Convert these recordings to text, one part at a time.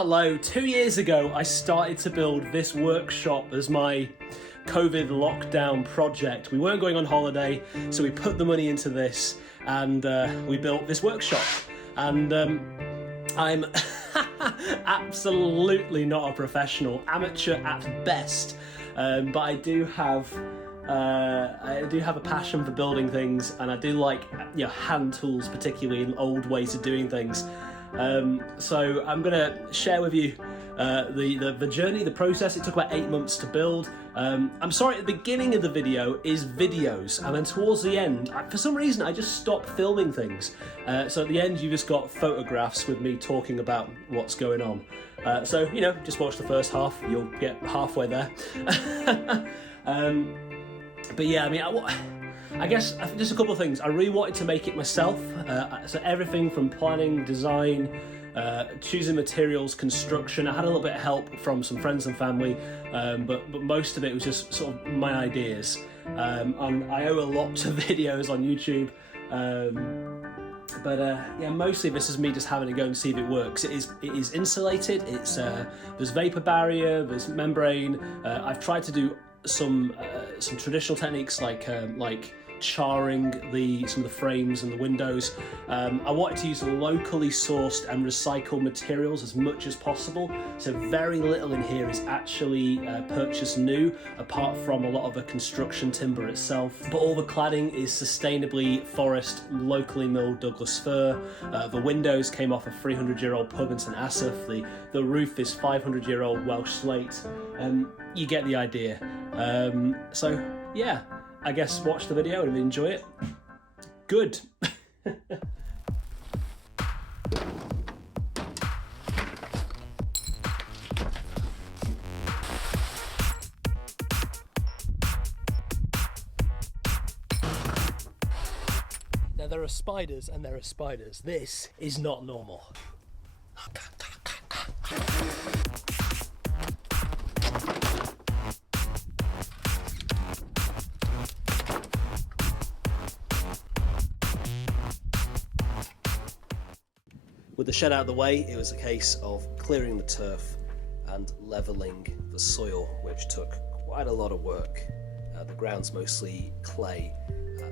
Hello, 2 years ago I started to build this workshop as my COVID lockdown project. We weren't going on holiday, so we put the money into this and we built this workshop. And I'm absolutely not a professional, amateur at best, but I do have a passion for building things, and I do like hand tools, particularly in old ways of doing things. So I'm gonna share with you the journey, the process. It took about 8 months to build. I'm sorry, at the beginning of the video is videos, and then towards the end, for some reason I just stopped filming things. So at the end you just got photographs with me talking about what's going on. So just watch the first half, you'll get halfway there. But yeah, I mean, I guess just a couple of things. I really wanted to make it myself, so everything from planning, design, choosing materials, construction. I had a little bit of help from some friends and family, but most of it was just sort of my ideas. And I owe a lot to videos on YouTube, but yeah, mostly this is me just having to go and see if it works. It is insulated. It's there's vapor barrier, there's membrane. I've tried to do some traditional techniques like charring some of the frames and the windows. I wanted to use locally sourced and recycled materials as much as possible, so very little in here is actually purchased new, apart from a lot of the construction timber itself. But all the cladding is sustainably forest, locally milled Douglas fir. The windows came off a 300-year-old pub in St Asaph. The roof is 500-year-old Welsh slate. You get the idea. So yeah, I guess watch the video and enjoy it. Good. Now there are spiders and there are spiders. This is not normal. With the shed out of the way, it was a case of clearing the turf and levelling the soil, which took quite a lot of work. The ground's mostly clay.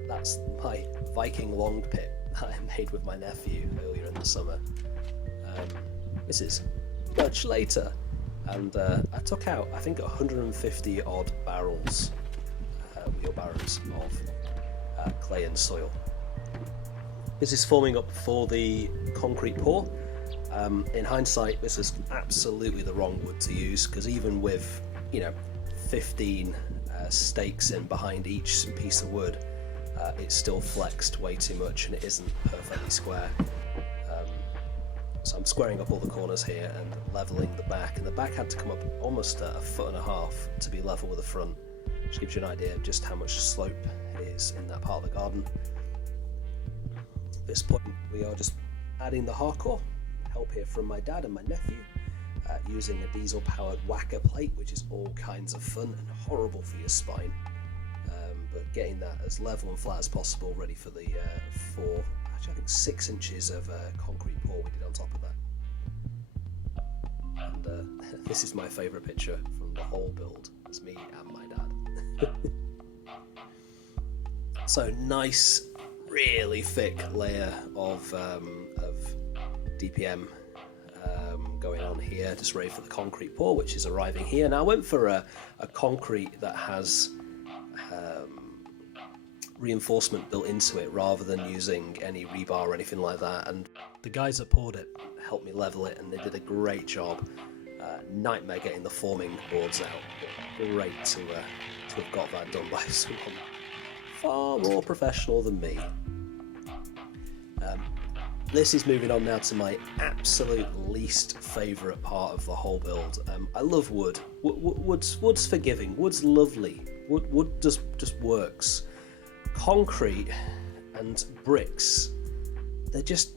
That's my Viking long pit that I made with my nephew earlier in the summer. This is much later, and I took out, I think, 150 odd barrels, wheelbarrows of clay and soil. This is forming up for the concrete pour. In hindsight, this is absolutely the wrong wood to use, because even with 15 stakes in behind each piece of wood, it's still flexed way too much and it isn't perfectly square. So I'm squaring up all the corners here and levelling the back, and the back had to come up almost a foot and a half to be level with the front, which gives you an idea of just how much slope it is in that part of the garden. At this point we are just adding the hardcore. Help here from my dad and my nephew, using a diesel powered whacker plate, which is all kinds of fun and horrible for your spine, but getting that as level and flat as possible, ready for the I think 6 inches of concrete pour we did on top of that. And this is my favourite picture from the whole build. It's me and my dad. So nice, really thick layer of DPM going on here, just ready for the concrete pour, which is arriving here. Now I went for a concrete that has reinforcement built into it rather than using any rebar or anything like that, and the guys that poured it helped me level it and they did a great job. Nightmare getting the forming boards out, but great to have got that done by someone far more professional than me. This is moving on now to my absolute least favourite part of the whole build. I love wood. Wood's forgiving. Wood's lovely. Wood just works. Concrete and bricks, they're just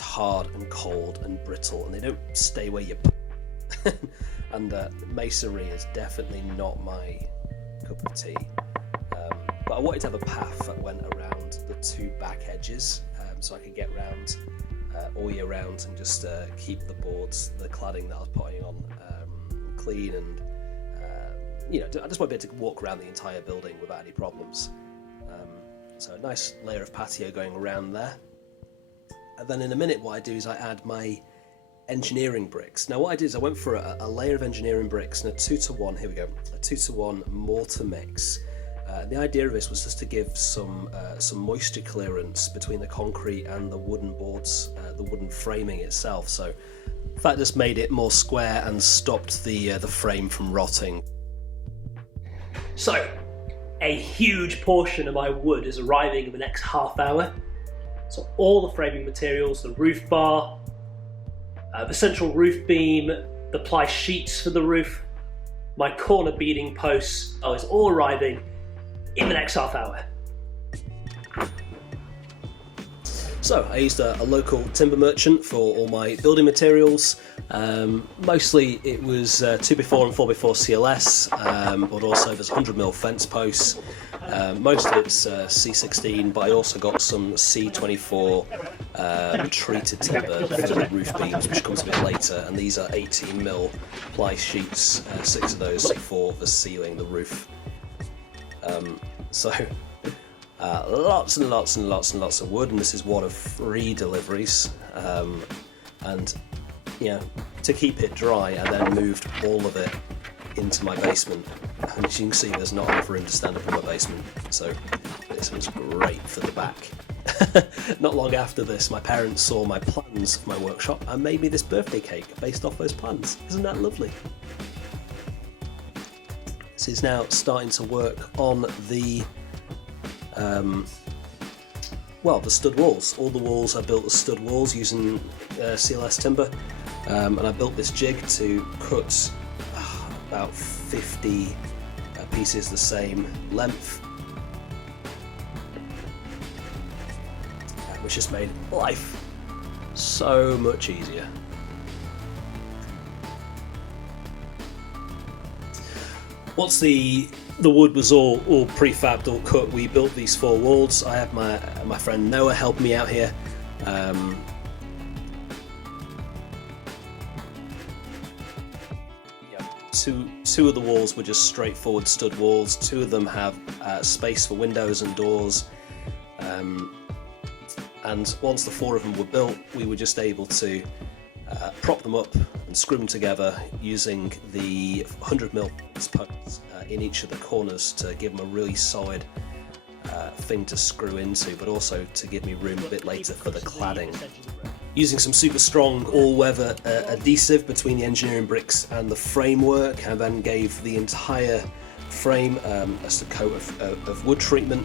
hard and cold and brittle, and they don't stay where you put. And masonry is definitely not my cup of tea. But I wanted to have a path that went around the two back edges, so I could get round all year round and just keep the boards, the cladding that I was putting on, clean, and I just want to be able to walk around the entire building without any problems. So a nice layer of patio going around there. And then in a minute what I do is I add my engineering bricks. Now what I did is I went for a layer of engineering bricks and a 2-to-1, here we go, a 2-to-1 mortar mix. The idea of this was just to give some moisture clearance between the concrete and the wooden boards, the wooden framing itself. So that just made it more square and stopped the frame from rotting. So, a huge portion of my wood is arriving in the next half hour. So all the framing materials, the roof bar, the central roof beam, the ply sheets for the roof, my corner beading posts, is all arriving in the next half hour. So I used a local timber merchant for all my building materials. Mostly it was 2x4 and 4x4 CLS, but also there's 100mm fence posts. Most of it's C16, but I also got some C24 treated timber for the roof beams, which comes a bit later, and these are 18mm ply sheets, 6 of those for the ceiling, the roof. Lots and lots and lots and lots of wood, and this is one of 3 deliveries. And to keep it dry, I then moved all of it into my basement. And as you can see, there's not enough room to stand up in my basement, so this was great for the back. Not long after this, my parents saw my plans for my workshop and made me this birthday cake based off those plans. Isn't that lovely? This is now starting to work on the the stud walls. All the walls are built as stud walls using CLS timber, and I built this jig to cut about 50 pieces the same length, which just made life so much easier. Once the wood was all prefabbed, all cut, we built these 4 walls. I have my friend Noah helping me out here. Two of the walls were just straightforward stud walls. 2 of them have space for windows and doors. And once the 4 of them were built, we were just able to prop them up and screw them together using the 100mm posts in each of the corners to give them a really solid thing to screw into, but also to give me room a bit later for the cladding. Using some super strong all-weather adhesive between the engineering bricks and the framework, and then gave the entire frame a coat of wood treatment,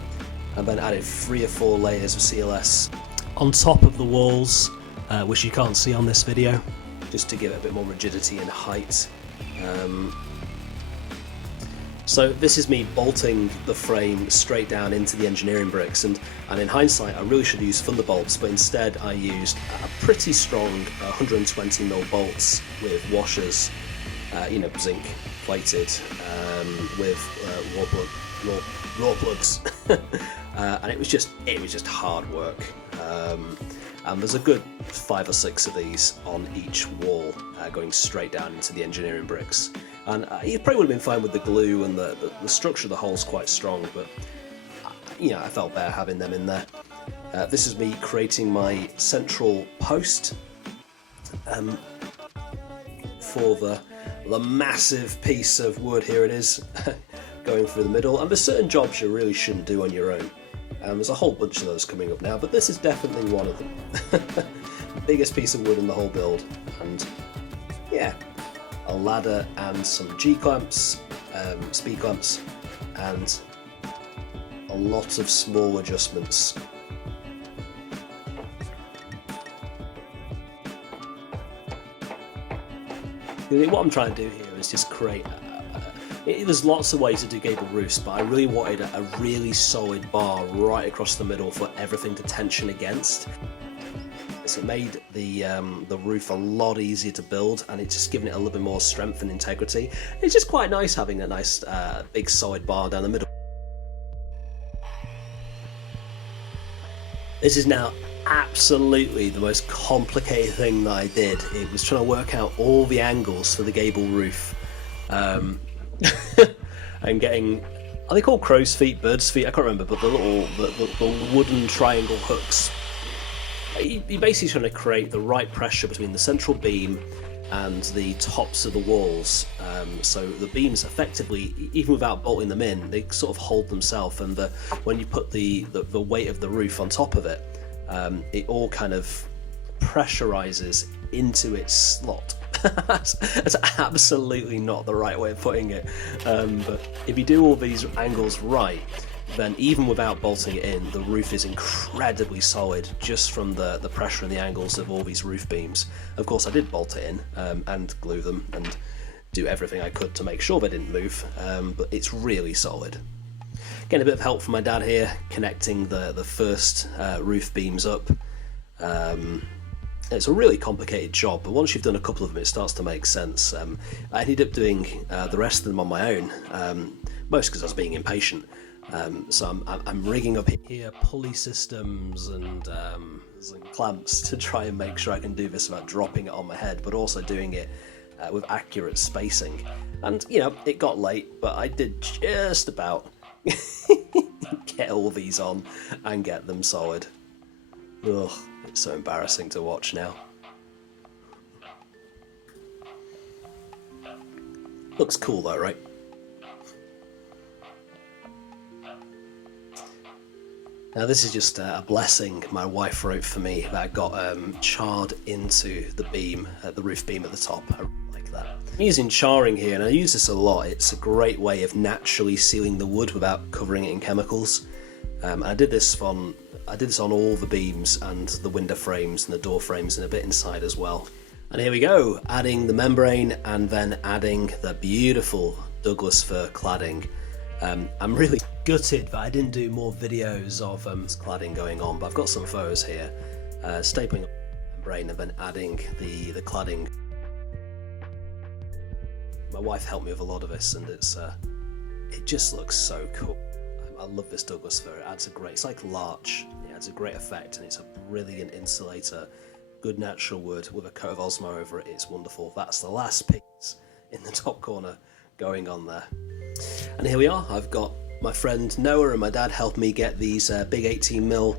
and then added 3 or 4 layers of CLS on top of the walls, which you can't see on this video, just to give it a bit more rigidity and height. So this is me bolting the frame straight down into the engineering bricks, and in hindsight I really should have used Thunderbolts, but instead I used a pretty strong 120mm bolts with washers, zinc plated, with raw plugs, and it was just hard work. And there's a good 5 or 6 of these on each wall, going straight down into the engineering bricks. And it probably would have been fine with the glue, and the structure of the hole's quite strong, but I felt better having them in there. This is me creating my central post for the massive piece of wood. Here it is, going through the middle. And there's certain jobs you really shouldn't do on your own. There's a whole bunch of those coming up now, but this is definitely one of them. Biggest piece of wood in the whole build, and yeah, a ladder and some G-clamps, speed clamps, and a lot of small adjustments. What I'm trying to do here is just create there's lots of ways to do gable roofs, but I really wanted a really solid bar right across the middle for everything to tension against. So it made the roof a lot easier to build, and it's just given it a little bit more strength and integrity. It's just quite nice having a nice big solid bar down the middle. This is now absolutely the most complicated thing that I did. It was trying to work out all the angles for the gable roof, and getting, are they called crow's feet, bird's feet? I can't remember, but the little the wooden triangle hooks. You're basically trying to create the right pressure between the central beam and the tops of the walls, so the beams effectively, even without bolting them in, they sort of hold themselves, and when you put the weight of the roof on top of it, it all kind of pressurizes into its slot. That's absolutely not the right way of putting it, but if you do all these angles right, then even without bolting it in, the roof is incredibly solid just from the pressure and the angles of all these roof beams. Of course, I did bolt it in and glue them and do everything I could to make sure they didn't move, but it's really solid. Getting a bit of help from my dad here, connecting the first roof beams up. It's a really complicated job, but once you've done a couple of them, it starts to make sense. I ended up doing the rest of them on my own, most because I was being impatient. So I'm rigging up here pulley systems and clamps to try and make sure I can do this without dropping it on my head, but also doing it with accurate spacing. And, you know, it got late, but I did just about get all these on and get them solid. Ugh, it's so embarrassing to watch now. Looks cool though, right? Now this is just a blessing my wife wrote for me that got charred into the beam, the roof beam at the top. I really like that. I'm using charring here, and I use this a lot. It's a great way of naturally sealing the wood without covering it in chemicals. I did this on all the beams and the window frames and the door frames and a bit inside as well. And here we go, adding the membrane and then adding the beautiful Douglas fir cladding. I'm really gutted that I didn't do more videos of cladding going on, but I've got some photos here. Stapling up the membrane and then adding the cladding. My wife helped me with a lot of this, and it just looks so cool. I love this Douglas fir. It adds it's like larch. It adds a great effect, and it's a brilliant insulator. Good natural wood with a coat of Osmo over it. It's wonderful. That's the last piece in the top corner going on there. And here we are. I've got my friend Noah and my dad helped me get these big 18mm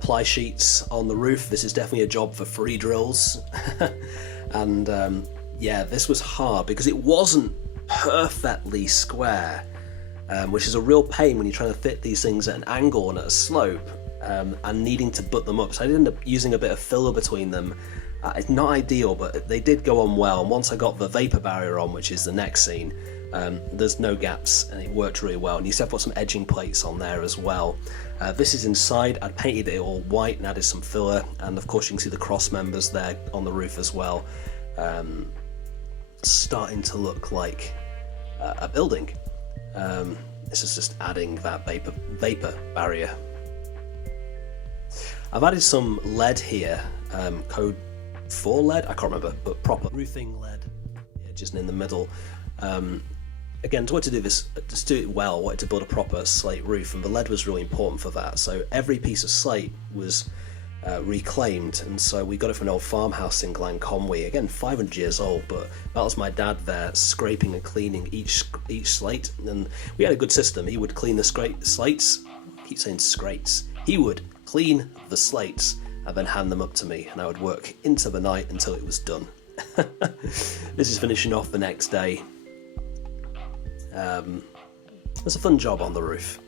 ply sheets on the roof. This is definitely a job for free drills. And yeah, this was hard because it wasn't perfectly square, which is a real pain when you're trying to fit these things at an angle and at a slope, and needing to butt them up. So I ended up using a bit of filler between them. It's not ideal, but they did go on well. And once I got the vapor barrier on, which is the next scene, there's no gaps and it worked really well. And you have got some edging plates on there as well. This is inside. I painted it all white and added some filler, and of course you can see the cross members there on the roof as well, starting to look like a building. This is just adding that vapor barrier. I've added some lead here, code 4 lead, I can't remember, but proper roofing lead, yeah, just in the middle. Again, I wanted to do this, just do it well, I wanted to build a proper slate roof, and the lead was really important for that. So every piece of slate was reclaimed, and so we got it from an old farmhouse in Glanconwy, again 500 years old, but that was my dad there scraping and cleaning each slate, and we had a good system. He would clean the slates, I keep saying scrates, he would clean the slates and then hand them up to me, and I would work into the night until it was done. This is finishing off the next day. It was a fun job on the roof.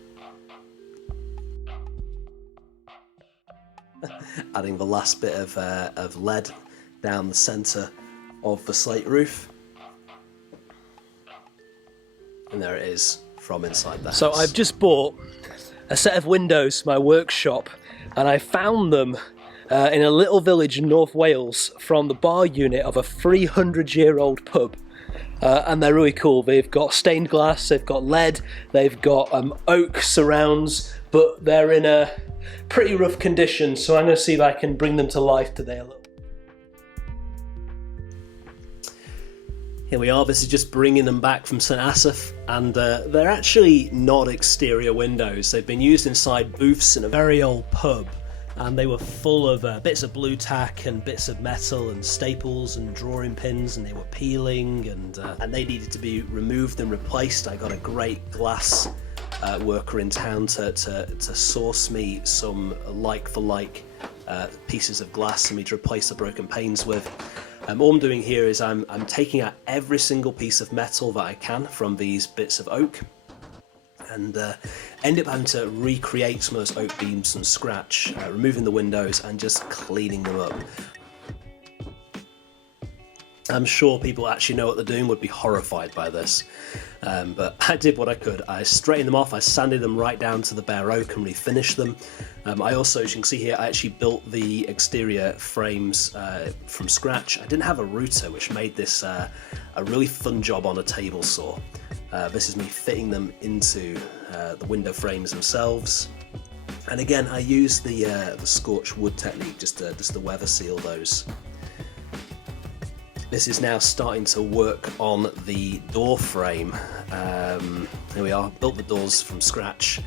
Adding the last bit of lead down the centre of the slate roof. And there it is from inside the house. So I've just bought a set of windows for my workshop, and I found them in a little village in North Wales from the bar unit of a 300-year-old pub. And they're really cool. They've got stained glass, they've got lead, they've got oak surrounds, but they're in a pretty rough condition, so I'm going to see if I can bring them to life today a little. Here we are, this is just bringing them back from St Asaph, and they're actually not exterior windows. They've been used inside booths in a very old pub and they were full of bits of blue tack and bits of metal and staples and drawing pins, and they were peeling, and they needed to be removed and replaced. I got a great glass worker in town to source me some like-for-like pieces of glass for me to replace the broken panes with. All I'm doing here is I'm taking out every single piece of metal that I can from these bits of oak, and end up having to recreate some of those oak beams from scratch, removing the windows and just cleaning them up. I'm sure people actually know what they're doing would be horrified by this, but I did what I could. I straightened them off, I sanded them right down to the bare oak and refinished them. I also, as you can see here, I actually built the exterior frames from scratch. I didn't have a router, which made this a really fun job on a table saw. This is me fitting them into the window frames themselves. And again, I used the scorched wood technique just to weather seal those. This is now starting to work on the door frame. Here we are, built the doors from scratch,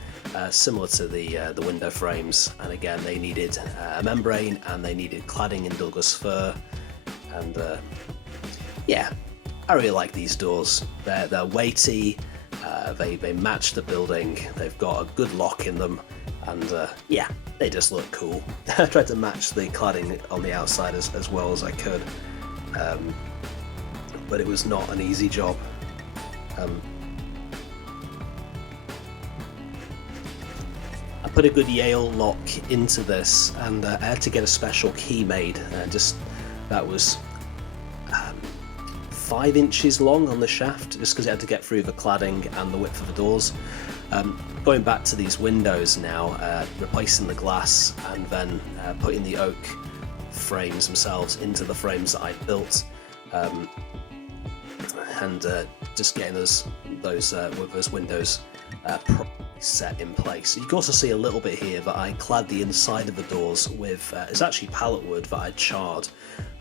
similar to the window frames. And again, they needed a membrane and they needed cladding in Douglas fir. And yeah, I really like these doors. They're weighty, they match the building, they've got a good lock in them, and yeah, they just look cool. I tried to match the cladding on the outside as well as I could. But it was not an easy job. I put a good Yale lock into this, and I had to get a special key made. That was 5 inches long on the shaft, just because it had to get through the cladding and the width of the doors. Going back to these windows now, replacing the glass and then putting the oak frames themselves into the frames that I built, and just getting those windows properly set in place. You can also see a little bit here that I clad the inside of the doors with it's actually pallet wood that I charred,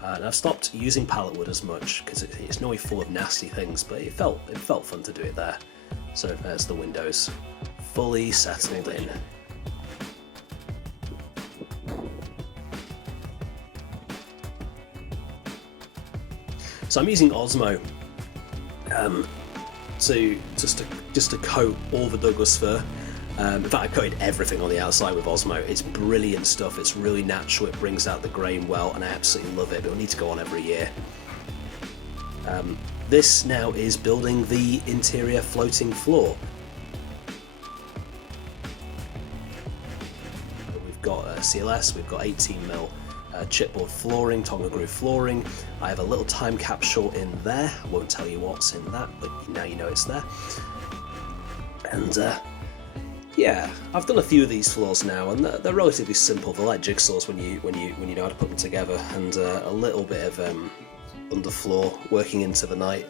and I've stopped using pallet wood as much because it's normally full of nasty things, but it felt fun to do it there. So there's the windows fully settled in. So I'm using Osmo to coat all the Douglas fir. In fact, I coated everything on the outside with Osmo. It's brilliant stuff. It's really natural. It brings out the grain well, and I absolutely love it. It'll need to go on every year. This now is building the interior floating floor. We've got CLS. We've got 18mm. Chipboard flooring, Tonga groove flooring. I have a little time capsule in there. I won't tell you what's in that, but now you know it's there. And yeah, I've done a few of these floors now, and they're relatively simple. They're like jigsaws when you know how to put them together, and a little bit of underfloor working into the night.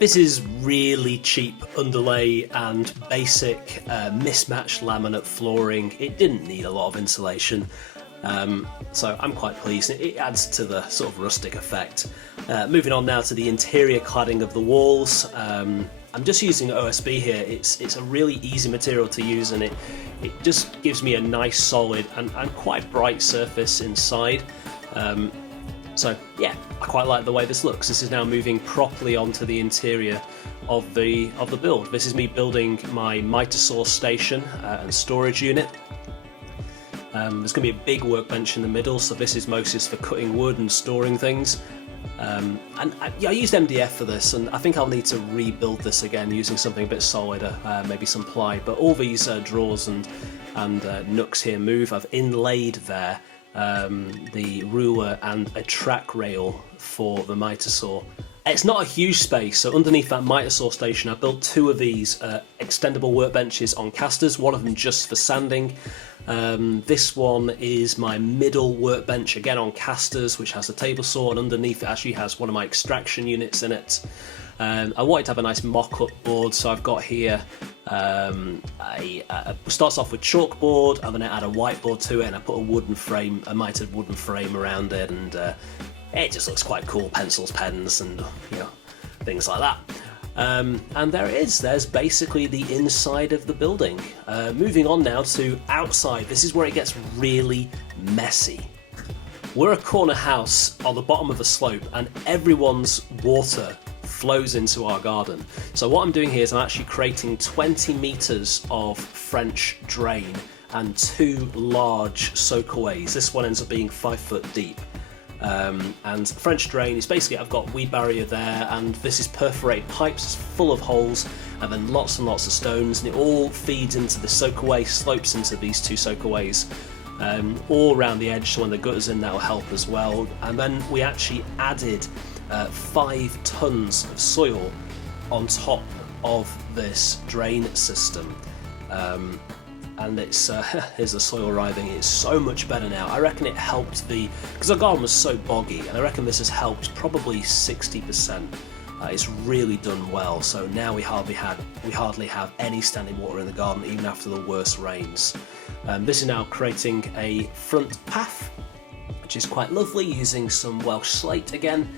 This is really cheap underlay and basic mismatched laminate flooring. It didn't need a lot of insulation, so I'm quite pleased. It adds to the sort of rustic effect. Moving on now to the interior cladding of the walls. I'm just using OSB here. It's a really easy material to use, and it just gives me a nice solid and quite bright surface inside. So yeah, I quite like the way this looks. This is now moving properly onto the interior of the build. This is me building my miter saw station and storage unit. There's going to be a big workbench in the middle, so this is mostly for cutting wood and storing things. And I used MDF for this, and I think I'll need to rebuild this again using something a bit solider, maybe some ply. But all these drawers and nooks here move. I've inlaid there the ruler and a track rail for the miter saw. It's not a huge space, so underneath that miter saw station I built 2 of these extendable workbenches on casters, one of them just for sanding. This one is my middle workbench, again on casters, which has a table saw, and underneath it actually has one of my extraction units in it. I wanted to have a nice mock-up board, so I've got here starts off with chalkboard, and then I add a whiteboard to it, and I put a mitered wooden frame around it, and it just looks quite cool. Pencils, pens, and things like that. And there it is, there's basically the inside of the building. Moving on now to outside, this is where it gets really messy. We're a corner house on the bottom of a slope and everyone's water flows into our garden. So what I'm doing here is I'm actually creating 20 metres of French drain and 2 large soakaways. This one ends up being 5 foot deep. And French drain is basically, I've got weed barrier there, and this is perforated pipes, it's full of holes, and then lots and lots of stones, and it all feeds into the soakaway, slopes into these 2 soakaways, all around the edge, so when the gutter's in, that'll help as well. And then we actually added 5 tons of soil on top of this drain system. And it's here's the soil arriving. It's so much better now. I reckon it helped because our garden was so boggy, and I reckon this has helped probably 60%. It's really done well. So now we hardly have any standing water in the garden, even after the worst rains. This is now creating a front path, which is quite lovely, using some Welsh slate again.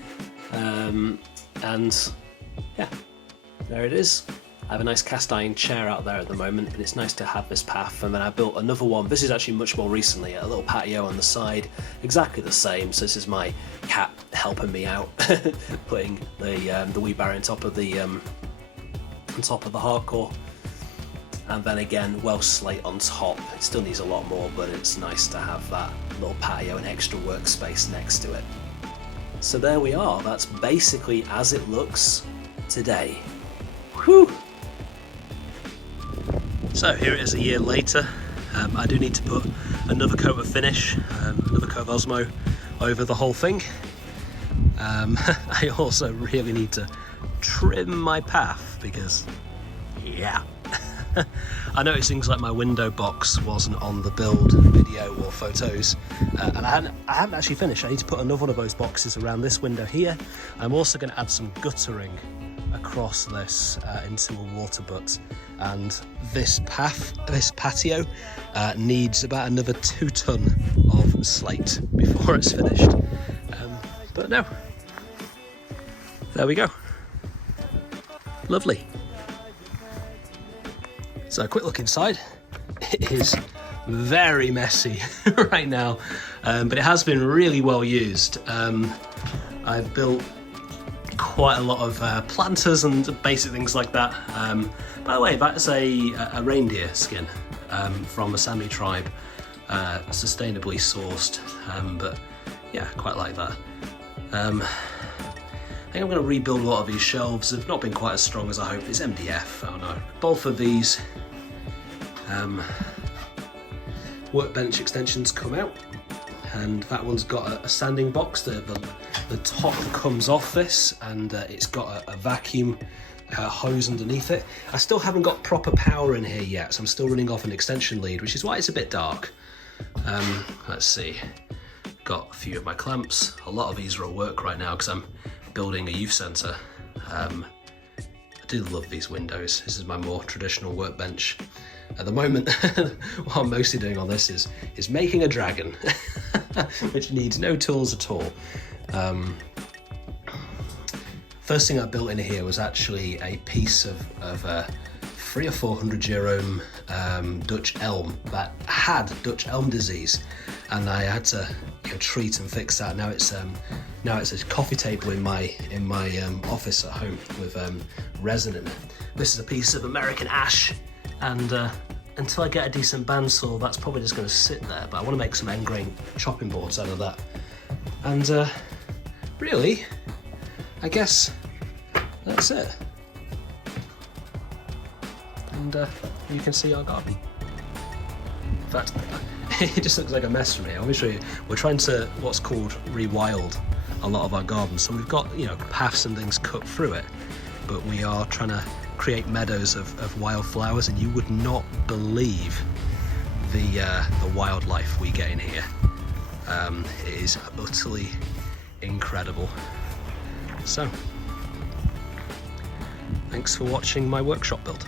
And yeah, there it is. I have a nice cast iron chair out there at the moment, but it's nice to have this path. And then I built another one. This is actually much more recently, a little patio on the side, exactly the same. So this is my cat helping me out, putting the weed barrier on top of the hardcore. And then again, Welsh slate on top. It still needs a lot more, but it's nice to have that little patio and extra workspace next to it. So there we are. That's basically as it looks today. Whew. So here it is a year later. I do need to put another coat of finish, another coat of Osmo over the whole thing. I also really need to trim my path because, yeah. I noticed things like my window box wasn't on the build video or photos, and I haven't actually finished. I need to put another one of those boxes around this window here. I'm also going to add some guttering across this into a water butt, and this patio needs about another 2 ton of slate before it's finished. But no, there we go. Lovely. So a quick look inside. It is very messy right now, but it has been really well used. I've built quite a lot of planters and basic things like that. By the way, that's a reindeer skin from a Sami tribe, sustainably sourced, but yeah, quite like that. I think I'm going to rebuild a lot of these shelves. They've not been quite as strong as I hoped. It's MDF, I don't know. Both of these workbench extensions come out, and that one's got a sanding box. The top comes off this, and it's got a vacuum hose underneath it. I still haven't got proper power in here yet, so I'm still running off an extension lead, which is why it's a bit dark. Let's see. Got a few of my clamps. A lot of these are at work right now because I'm building a youth centre. I do love these windows. This is my more traditional workbench. At the moment, what I'm mostly doing on this is making a dragon, which needs no tools at all. First thing I built in here was actually a piece of 300 or 400 gerome Dutch elm that had Dutch elm disease, and I had to treat and fix that. Now it's a coffee table in my office at home with resin in it. This is a piece of American ash, and until I get a decent bandsaw, that's probably just going to sit there. But I want to make some end grain chopping boards out of that. And really, I guess that's it. And you can see our garden. In fact, it just looks like a mess from here. Let me show you. We're trying to what's called rewild a lot of our gardens. So we've got paths and things cut through it, but we are trying to create meadows of wildflowers, and you would not believe the wildlife we get in here. It is utterly incredible. So, thanks for watching my workshop build.